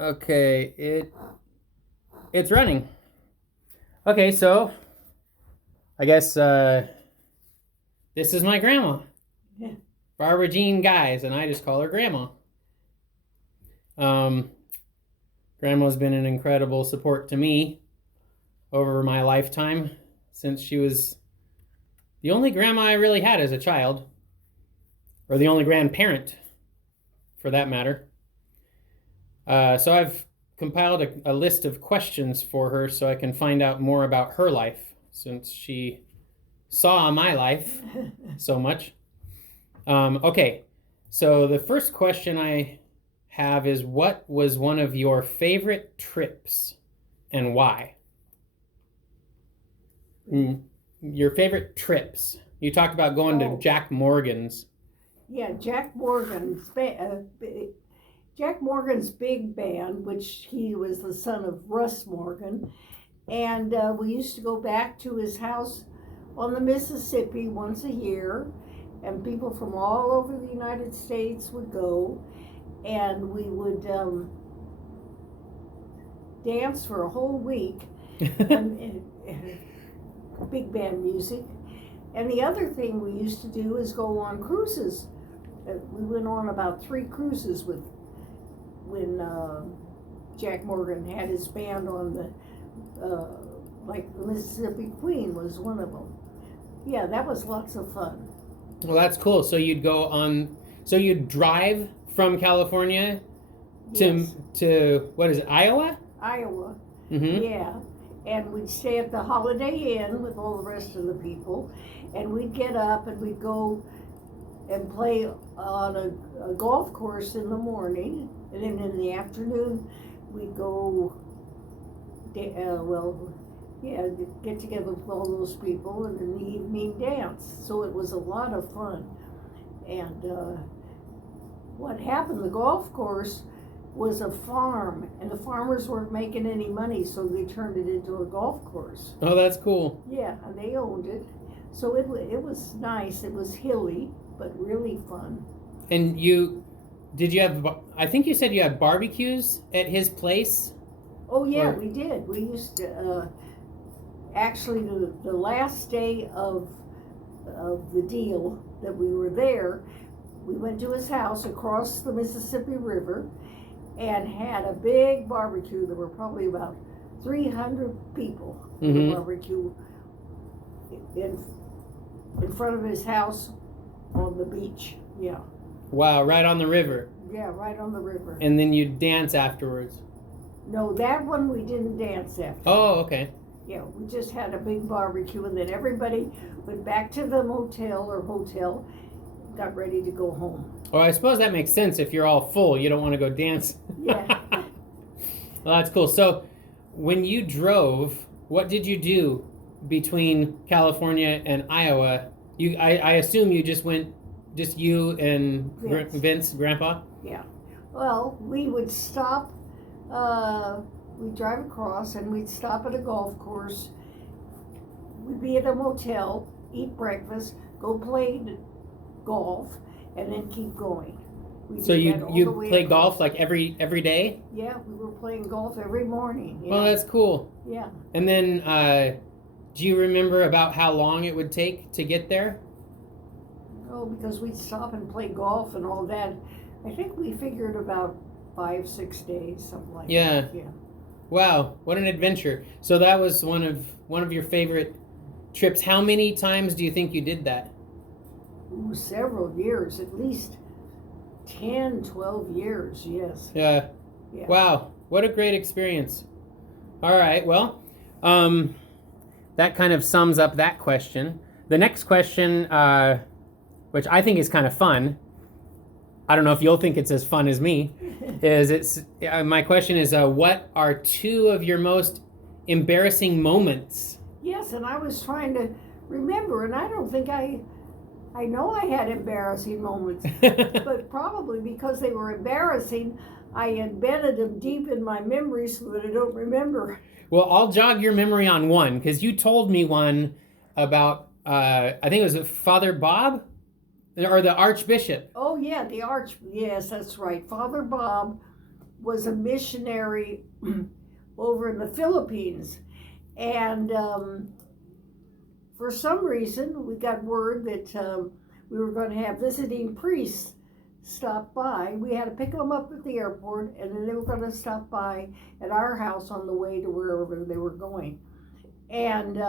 Okay, it's running. Okay, so I guess this is my grandma, Yeah. Barbara Jean Guise, and I just call her Grandma. Um, Grandma's been an incredible support to me over my lifetime since she was the only grandma I really had as a child, or the only grandparent for that matter. So I've compiled a list of questions for her so I can find out more about her life since she saw my life so much. Okay, so the first question I have is, what was one of your favorite trips and why? Your favorite trips. You talked about going to Jack Morgan's. Yeah, Jack Morgan's big band, which he was the son of Russ Morgan, and we used to go back to his house on the Mississippi once a year, and people from all over the United States would go, and we would dance for a whole week, and big band music. And the other thing we used to do is go on cruises. We went on about 3 cruises when Jack Morgan had his band on like the Mississippi Queen was one of them. Yeah, that was lots of fun. Well, that's cool. So you'd drive from California to what is it, Iowa? Iowa. Mm-hmm. Yeah. And we'd stay at the Holiday Inn with all the rest of the people, and we'd get up and we'd go and play on a golf course in the morning, and then in the afternoon we'd go, get together with all those people, and in the evening dance. So it was a lot of fun. And what happened, the golf course was a farm, and the farmers weren't making any money, so they turned it into a golf course. Oh, that's cool. Yeah, and they owned it. So it was nice. It was hilly, but really fun. And I think you said you had barbecues at his place? Oh yeah, we did. We used to, actually the last day of the deal that we were there, we went to his house across the Mississippi River and had a big barbecue. There were probably about 300 people at the barbecue in front of his house on the beach. Yeah. Wow, right on the river. Yeah, right on the river. And then you dance afterwards. No, that one we didn't dance after. Oh, okay. Yeah, we just had a big barbecue, and then everybody went back to the hotel, got ready to go home. Well, I suppose that makes sense. If you're all full, you don't want to go dance. Yeah. Well, that's cool. So when you drove, what did you do between California and Iowa? I assume you just went, just you and Vince, Grandpa? Yeah. Well, we would stop, we'd drive across, and we'd stop at a golf course. We'd be at a motel, eat breakfast, go play golf, and then keep going. So you play golf like every day? Yeah, we were playing golf every morning. Yeah. Well, that's cool. Yeah. And then, do you remember about how long it would take to get there? Oh, because we'd stop and play golf and all that. I think we figured about 5-6 days, something like that. Yeah. Wow, what an adventure! So that was one of your favorite trips. How many times do you think you did that? Ooh, several years, at least 10, 12 years, yes. Yeah. Wow, what a great experience. All right, well, that kind of sums up that question. The next question, which I think is kind of fun, I don't know if you'll think it's as fun as me, my question is, what are 2 of your most embarrassing moments? Yes, and I was trying to remember, and I don't think I know I had embarrassing moments, but probably because they were embarrassing, I embedded them deep in my memory so that I don't remember. Well, I'll jog your memory on one, because you told me one about, I think it was Father Bob? Or the Archbishop. Oh yeah, yes, that's right. Father Bob was a missionary over in the Philippines. And for some reason, we got word that we were going to have visiting priests stop by. We had to pick them up at the airport, and then they were going to stop by at our house on the way to wherever they were going. And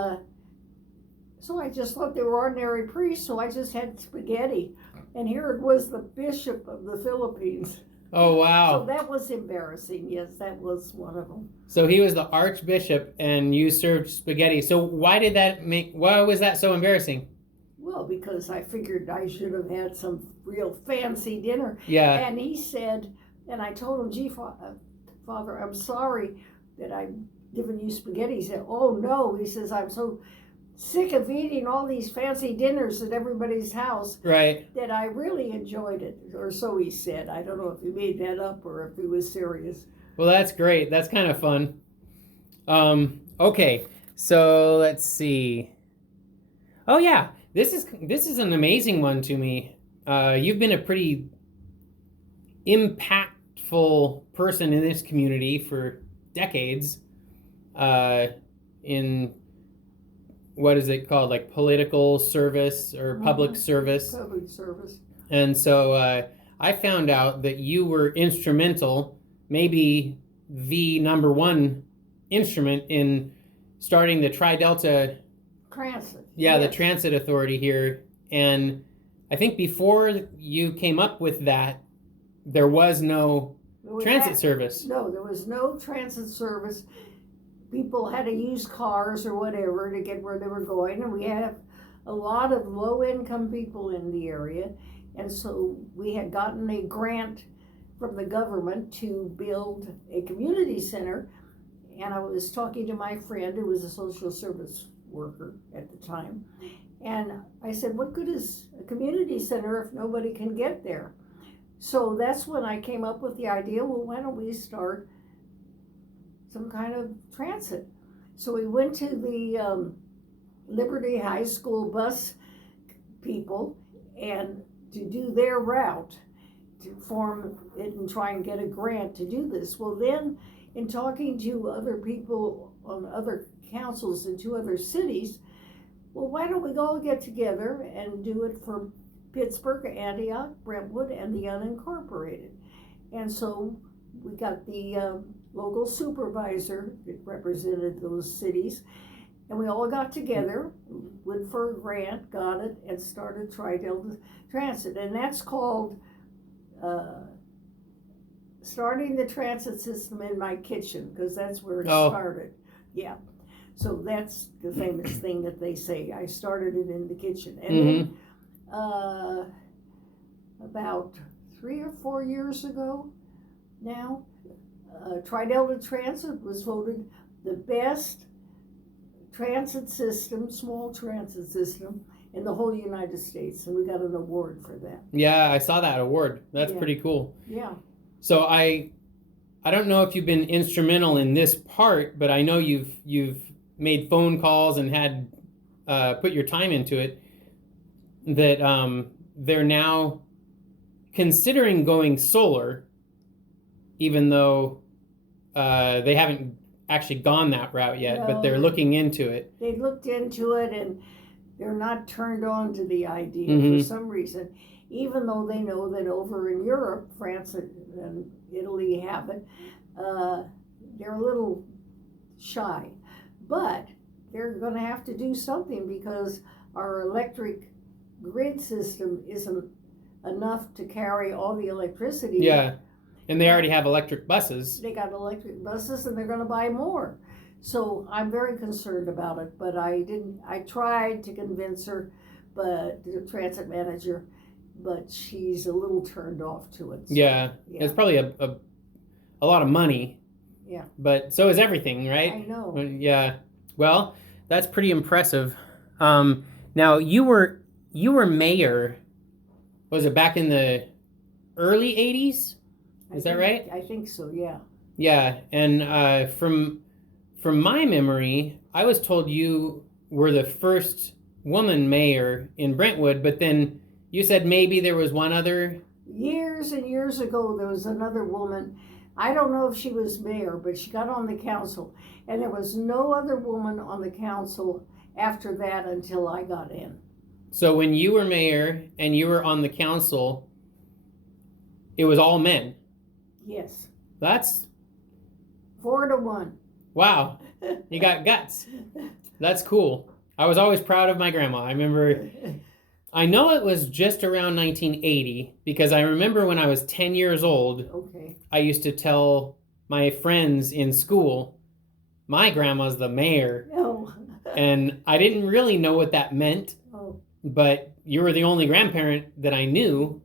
so I just thought they were ordinary priests, so I just had spaghetti. And here it was the bishop of the Philippines. Oh, wow. So that was embarrassing. Yes, that was one of them. So he was the archbishop and you served spaghetti. So why was that so embarrassing? Well, because I figured I should have had some real fancy dinner. Yeah. And he said, and I told him, gee, Father, I'm sorry that I've given you spaghetti. He said, oh no. He says, I'm so sick of eating all these fancy dinners at everybody's house. Right. That I really enjoyed it. Or so he said. I don't know if he made that up or if he was serious. Well, that's great. That's kind of fun. Okay. So let's see. Oh yeah. This is an amazing one to me. You've been a pretty impactful person in this community for decades. In what is it called, like political service or public service? Public service. And so I found out that you were instrumental, maybe the number one instrument in starting the Tri-Delta Transit. Yeah, yes. The transit authority here. And I think before you came up with that, there was no transit service. No, there was no transit service. People had to use cars or whatever to get where they were going. And we had a lot of low-income people in the area. And so we had gotten a grant from the government to build a community center. And I was talking to my friend who was a social service worker at the time, and I said, what good is a community center if nobody can get there? So that's when I came up with the idea, well, why don't we start some kind of transit? So we went to the Liberty High School bus people and to do their route, to form it and try and get a grant to do this. Well, then in talking to other people on other councils in 2 other cities, well, why don't we all get together and do it for Pittsburgh, Antioch, Brentwood, and the unincorporated? And so we got the local supervisor that represented those cities, and we all got together, went for a grant, got it, and started Tri-Delta Transit. And that's called starting the transit system in my kitchen, because that's where it started. Yeah. So that's the famous thing that they say. I started it in the kitchen. And then about 3 or 4 years ago now, Tri-Delta Transit was voted the best transit system, small transit system in the whole United States. And we got an award for that. Yeah, I saw that award. That's pretty cool. Yeah. So I don't know if you've been instrumental in this part, but I know you've made phone calls and had put your time into it, that they're now considering going solar, even though they haven't actually gone that route yet, No, but they're looking into it. They looked into it and they're not turned on to the idea for some reason, even though they know that over in Europe, France and Italy have it, they're a little shy. But they're going to have to do something because our electric grid system isn't enough to carry all the electricity. Yeah, and they already have electric buses. They got electric buses and they're going to buy more. So I'm very concerned about it, but I tried to convince her, but the transit manager, but she's a little turned off to it. So, yeah, it's probably a lot of money. Yeah. But so is everything, right? I know. Yeah. Well, that's pretty impressive. Now you were mayor. Was it back in the early '80s? Is that right? I think so. Yeah. Yeah, and from my memory, I was told you were the first woman mayor in Brentwood, but then you said maybe there was one other. Years and years ago, there was another woman. I don't know if she was mayor, but she got on the council. And there was no other woman on the council after that until I got in. So when you were mayor and you were on the council, it was all men. Yes. That's 4-1. wow. You got guts. That's cool. I was always proud of my grandma. I know it was just around 1980 because I remember when I was 10 years old, Okay. I used to tell my friends in school, my grandma's the mayor. Oh. And I didn't really know what that meant, but you were the only grandparent that I knew.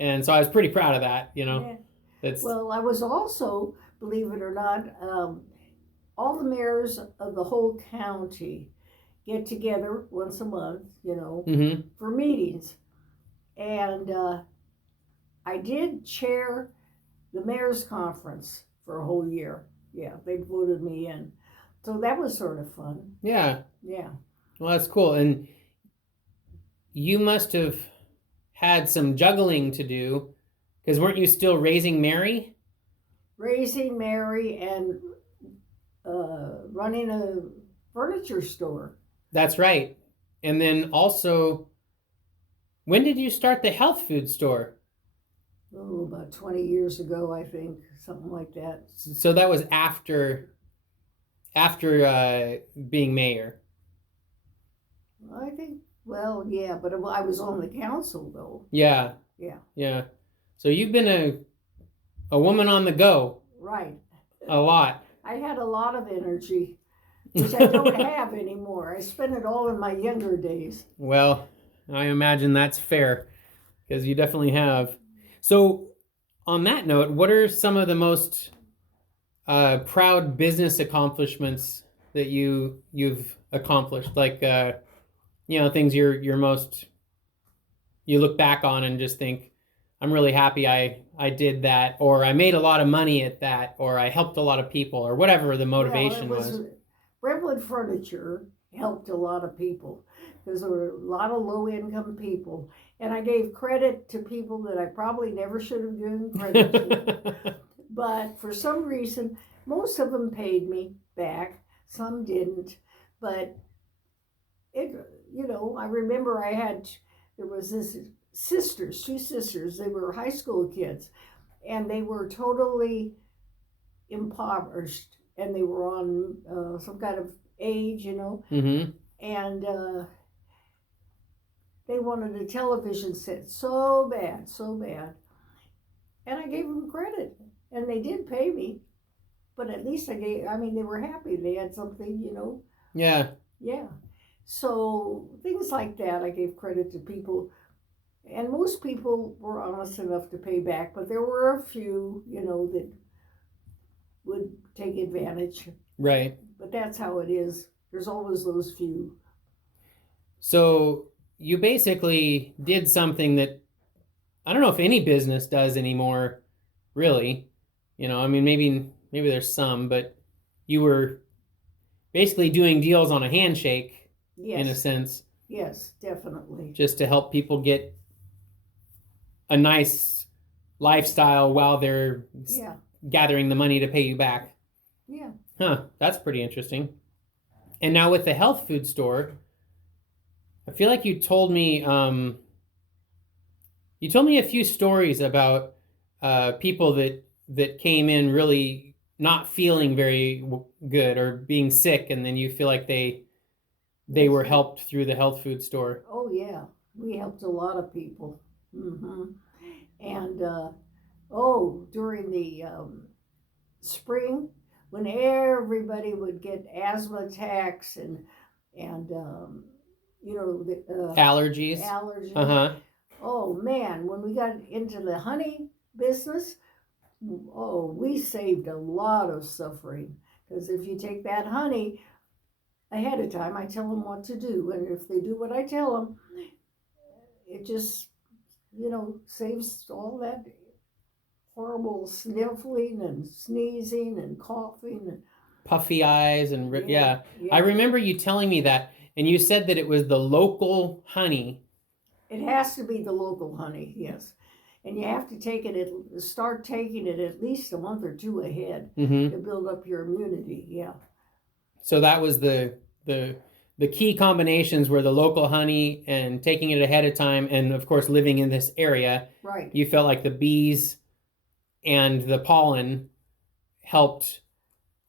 And so I was pretty proud of that, you know. Yeah. Well, I was also, believe it or not, all the mayors of the whole county get together once a month, you know, for meetings. And I did chair the mayor's conference for a whole year. Yeah, they voted me in. So that was sort of fun. Yeah. Yeah. Well, that's cool. And you must have had some juggling to do because weren't you still raising Mary? Raising Mary and running a furniture store. That's right. And then also, when did you start the health food store? Oh, about 20 years ago, I think, something like that. So that was after being mayor. I think, well, yeah, but I was on the council, though. Yeah. Yeah. Yeah. So you've been a woman on the go. Right. A lot. I had a lot of energy, which I don't have anymore. I spent it all in my younger days. Well, I imagine that's fair, because you definitely have. So, on that note, what are some of the most proud business accomplishments that you've accomplished? Like, things you're most you look back on and just think, I'm really happy I did that, or I made a lot of money at that, or I helped a lot of people, or whatever the motivation was. Brentwood Furniture helped a lot of people because there were a lot of low-income people, and I gave credit to people that I probably never should have given credit to. But for some reason, most of them paid me back. Some didn't, but I remember there was this two sisters. They were high school kids, and they were totally impoverished, and they were on some kind of age, and they wanted a television set so bad, and I gave them credit, and they did pay me, but at least they were happy. They had something, Yeah. Yeah. So things like that, I gave credit to people. And most people were honest enough to pay back, but there were a few, that would take advantage. Right. But that's how it is. There's always those few. So you basically did something that I don't know if any business does anymore, really. Maybe there's some, but you were basically doing deals on a handshake, yes. In a sense. Yes, definitely. Just to help people get a nice lifestyle while they're gathering the money to pay you back. Yeah. Huh, that's pretty interesting. And now with the health food store, I feel like you told me a few stories about people that came in really not feeling very good or being sick, and then you feel like they were helped through the health food store. Oh yeah, we helped a lot of people. And during the spring, when everybody would get asthma attacks and allergies. Oh man, when we got into the honey business, we saved a lot of suffering, because if you take that honey ahead of time, I tell them what to do, and if they do what I tell them, it just saves all that horrible sniffling and sneezing and coughing and puffy eyes and yeah. I remember you telling me that, and you said that it was the local honey. It has to be the local honey, yes. And you have to start taking it at least a month or two ahead Mm-hmm. to build up your immunity. Yeah. So that was the key combinations were the local honey and taking it ahead of time, and of course living in this area. Right. You felt like the bees and the pollen helped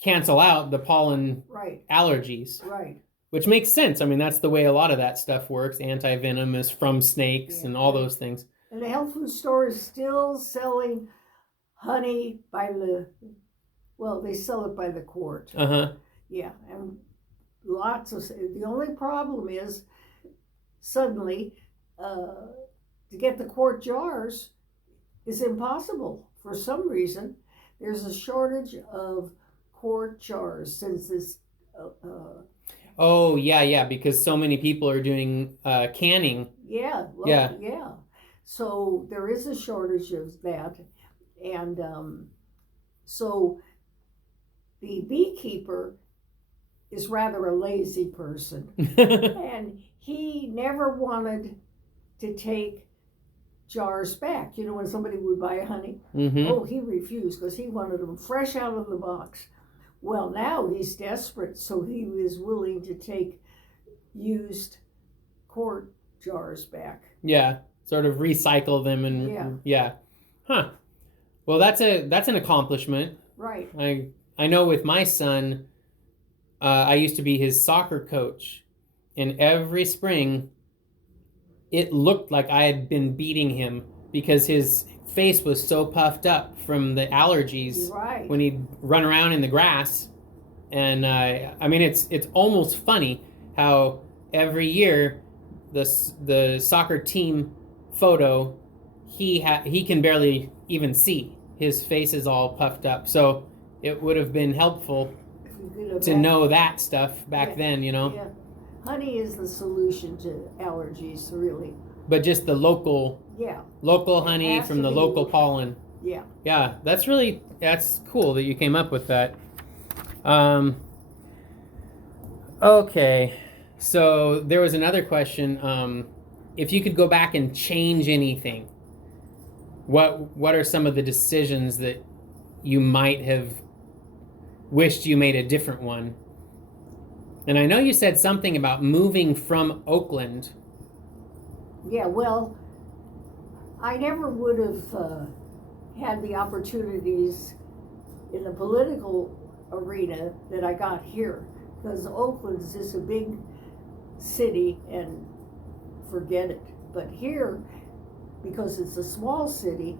cancel out the pollen Right. allergies, Right. which makes sense. I mean, that's the way a lot of that stuff works. Anti-venom is from snakes and all those things. And the health food store is still selling honey they sell it by the quart. Uh-huh. Yeah, and the only problem is suddenly to get the quart jars is impossible for some reason. There's a shortage of quart jars since this. Oh, yeah, because so many people are doing canning. Yeah. Yeah. So there is a shortage of that, and so the beekeeper is rather a lazy person, and he never wanted to take jars back. You know, when somebody would buy honey, Mm-hmm. he refused because he wanted them fresh out of the box. Well, now he's desperate, so he is willing to take used quart jars back. Yeah, sort of recycle them and yeah. Huh. Well, that's an accomplishment. Right. I know with my son, I used to be his soccer coach, and every spring it looked like I had been beating him because his face was so puffed up from the allergies when he'd run around in the grass. And I mean, it's almost funny how every year the soccer team photo he can barely even see. His face is all puffed up. So it would have been helpful to know that stuff back then, you know. Yeah. Honey is the solution to allergies, really. But just the local honey from the local pollen. Yeah. Yeah, that's cool that you came up with that. Okay, so there was another question. If you could go back and change anything, what are some of the decisions that you might have wished you made a different one? And I know you said something about moving from Oakland. Yeah, well, I never would have had the opportunities in the political arena that I got here, because Oakland is just a big city and forget it. But here, because it's a small city,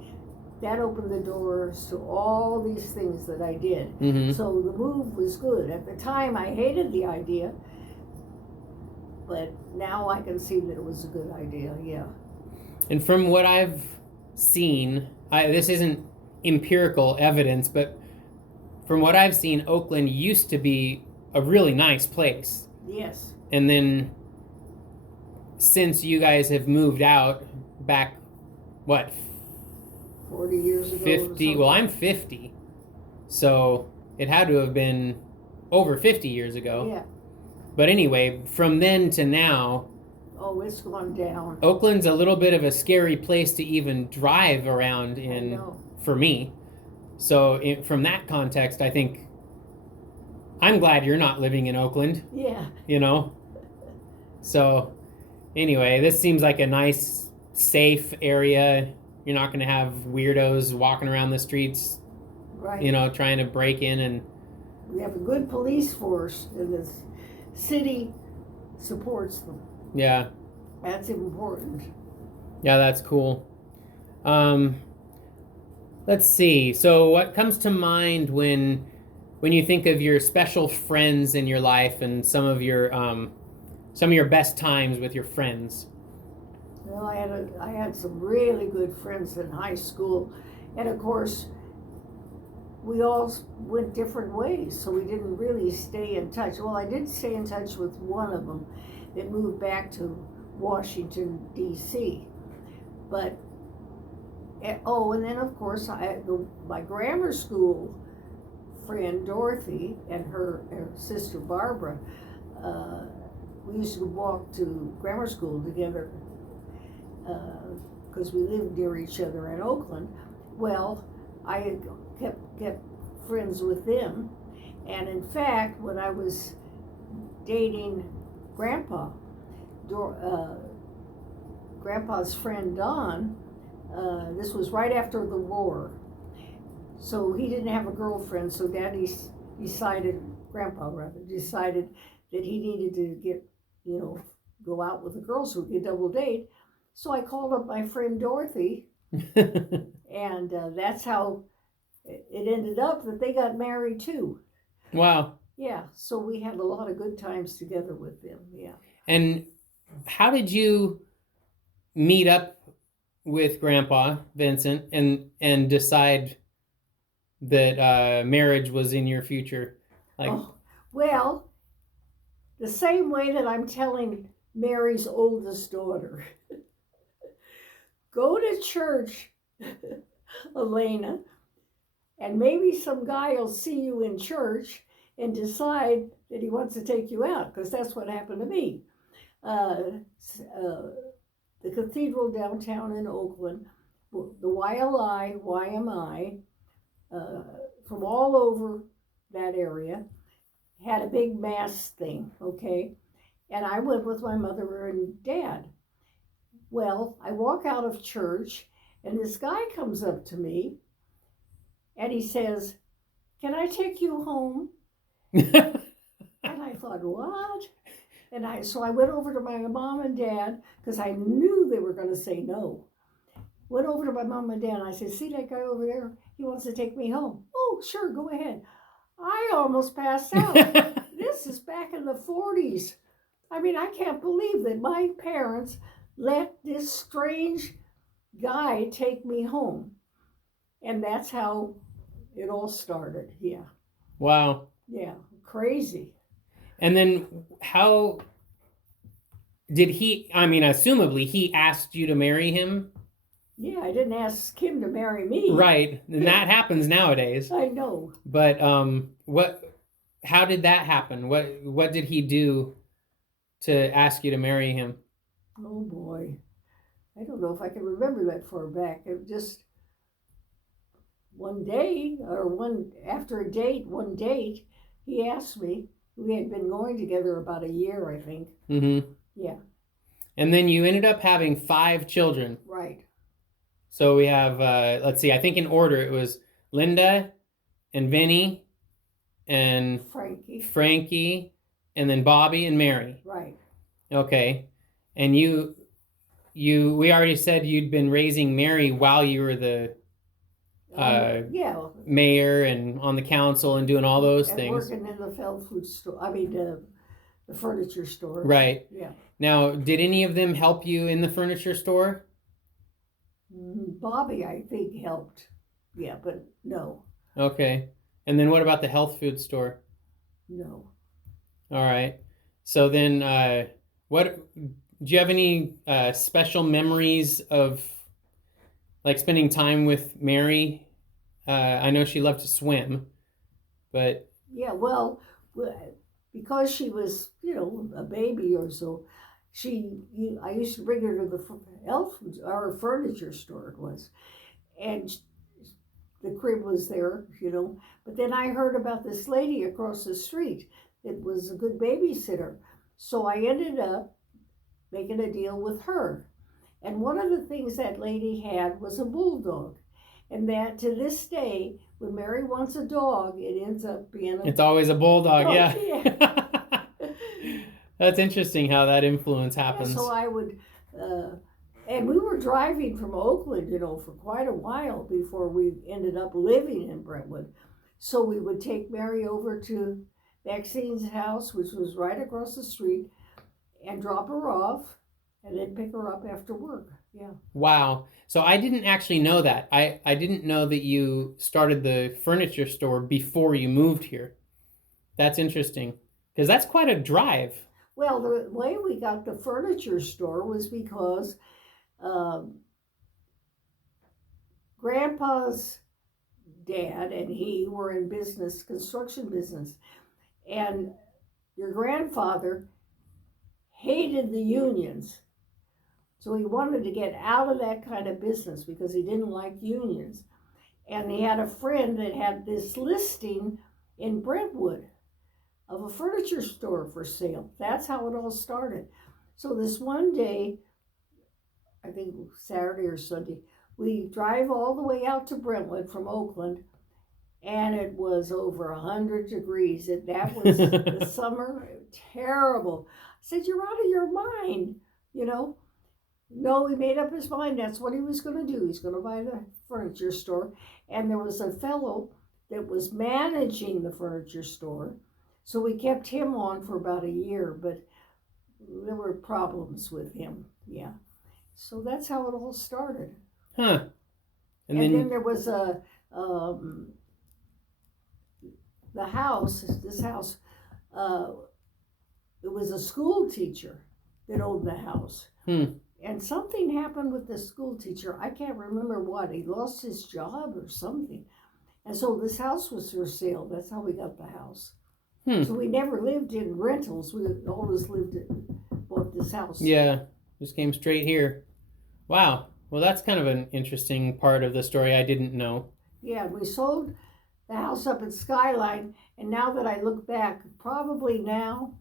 that opened the doors to all these things that I did. Mm-hmm. So the move was good. At the time, I hated the idea, but now I can see that it was a good idea, yeah. And from what I've seen, this isn't empirical evidence, but from what I've seen, Oakland used to be a really nice place. Yes. And then since you guys have moved out back, what, 40 years ago? 50? Well, I'm 50. So it had to have been over 50 years ago. Yeah. But anyway, from then to now, oh, it's gone down. Oakland's a little bit of a scary place to even drive around in for me. So from that context, I think I'm glad you're not living in Oakland. Yeah. You know? So anyway, this seems like a nice, safe area. You're not going to have weirdos walking around the streets, right, you know, trying to break in. And we have a good police force, and the city supports them. Yeah. That's important. Yeah, that's cool. Let's see. So what comes to mind when you think of your special friends in your life and some of your best times with your friends? Well, I had some really good friends in high school, and of course, we all went different ways, so we didn't really stay in touch. Well, I did stay in touch with one of them that moved back to Washington, D.C. But, and then of course, my grammar school friend Dorothy and her sister Barbara, we used to walk to grammar school together because we lived near each other in Oakland. Well, I kept friends with them, and in fact, when I was dating Grandpa, Grandpa's friend Don, this was right after the war, so he didn't have a girlfriend. So Daddy decided, Grandpa rather, decided that he needed to get, go out with a girl so he could double date. So I called up my friend Dorothy, and that's how it ended up that they got married too. Wow. Yeah, so we had a lot of good times together with them, yeah. And how did you meet up with Grandpa Vincent and decide that marriage was in your future? Well, the same way that I'm telling Mary's oldest daughter. Go to church, Elena, and maybe some guy will see you in church and decide that he wants to take you out, because that's what happened to me. The cathedral downtown in Oakland, the YLI, YMI, from all over that area, had a big mass thing, okay? And I went with my mother and dad. Well, I walk out of church, and this guy comes up to me, and he says, "Can I take you home?" And I thought, what? And so I went over to my mom and dad, because I knew they were going to say no. Went over to my mom and dad, and I said, "See that guy over there? He wants to take me home." "Oh, sure, go ahead." I almost passed out. This is back in the 40s. I mean, I can't believe that my parents let this strange guy take me home. And that's how it all started, yeah. Wow. Yeah, crazy. And then how did he, I mean, assumably he asked you to marry him? Yeah, I didn't ask him to marry me. Right, and that happens nowadays. I know. But how did that happen? What did he do to ask you to marry him? Oh boy. I don't know if I can remember that far back. It just one day, or one date, he asked me. We had been going together about a year, I think. Mm-hmm. Yeah. And then you ended up having 5 children. Right. So we have, let's see, I think in order it was Linda and Vinny and Frankie, and then Bobby and Mary. Right. Okay. And we already said you'd been raising Mary while you were the mayor and on the council and doing all those things. Working in the health food store. I mean, the furniture store. Right. Yeah. Now, did any of them help you in the furniture store? Bobby, I think, helped. Yeah, but no. Okay. And then what about the health food store? No. All right. So then, do you have any special memories of like spending time with Mary? I know she loved to swim, but yeah, well, because she was, a baby or so, I used to bring her to the our furniture store it was, and the crib was there, But then I heard about this lady across the street that was a good babysitter, so I ended up making a deal with her. And one of the things that lady had was a bulldog. And that to this day, when Mary wants a dog, it ends up being it's always a bulldog, yeah. That's interesting how that influence happens. Yeah, so I would, and we were driving from Oakland, for quite a while before we ended up living in Brentwood. So we would take Mary over to Maxine's house, which was right across the street, and drop her off, and then pick her up after work. Yeah. Wow. So I didn't actually know that. I didn't know that you started the furniture store before you moved here. That's interesting, because that's quite a drive. Well, the way we got the furniture store was because Grandpa's dad and he were in business, construction business, and your grandfather hated the unions. So he wanted to get out of that kind of business because he didn't like unions. And he had a friend that had this listing in Brentwood of a furniture store for sale. That's how it all started. So this one day, I think Saturday or Sunday, we drive all the way out to Brentwood from Oakland, and it was over 100 degrees. That was the summer, terrible. I said, "You're out of your mind," you know. No, he made up his mind. That's what he was going to do. He's going to buy the furniture store. And there was a fellow that was managing the furniture store. So we kept him on for about a year, but there were problems with him. Yeah. So that's how it all started. Huh. And then there was the house, this house, it was a school teacher that owned the house. And something happened with the school teacher. I can't remember what. He lost his job or something. And so this house was for sale. That's how we got the house. So we never lived in rentals. We always bought this house. Yeah, just came straight here. Wow. Well, that's kind of an interesting part of the story I didn't know. Yeah, we sold the house up at Skyline. And now that I look back, probably now,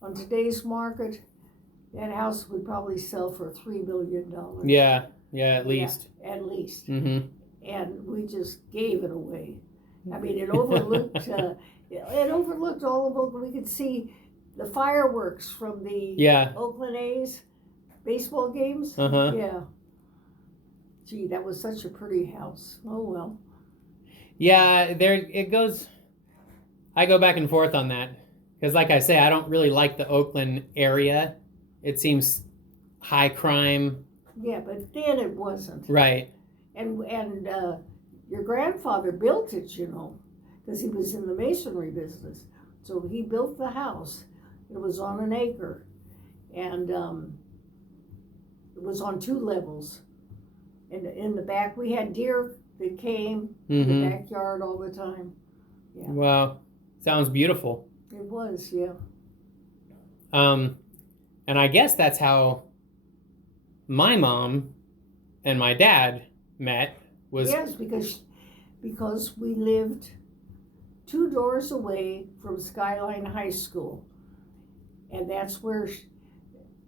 on today's market, that house would probably sell for $3 billion. Yeah, at least. Yeah, at least. Mm-hmm. And we just gave it away. I mean, it overlooked all of Oakland. We could see the fireworks from the Oakland A's baseball games. Yeah. Gee, that was such a pretty house. Oh well. Yeah, there it goes. I go back and forth on that because, like I say, I don't really like the Oakland area. It seems high crime. Yeah, but then it wasn't. Right. And your grandfather built it, you know, because he was in the masonry business. So he built the house. It was on an acre. And it was on 2 levels. And in the back, we had deer that came in the backyard all the time. Yeah. Wow. Sounds beautiful. It was, yeah. And I guess that's how my mom and my dad met. Yes, because we lived 2 doors away from Skyline High School. And that's where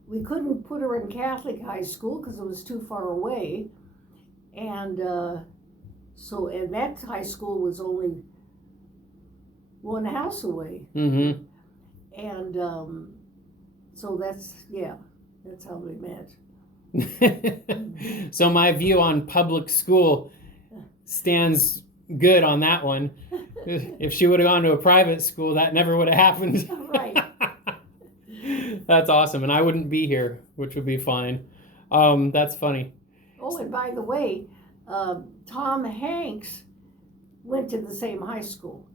we couldn't put her in Catholic high school because it was too far away. And and that high school was only 1 house away. Mm-hmm. And so that's how we met. So my view on public school stands good on that one. If she would have gone to a private school, that never would have happened. Right. That's awesome. And I wouldn't be here, which would be fine. That's funny. Oh, and by the way, Tom Hanks went to the same high school.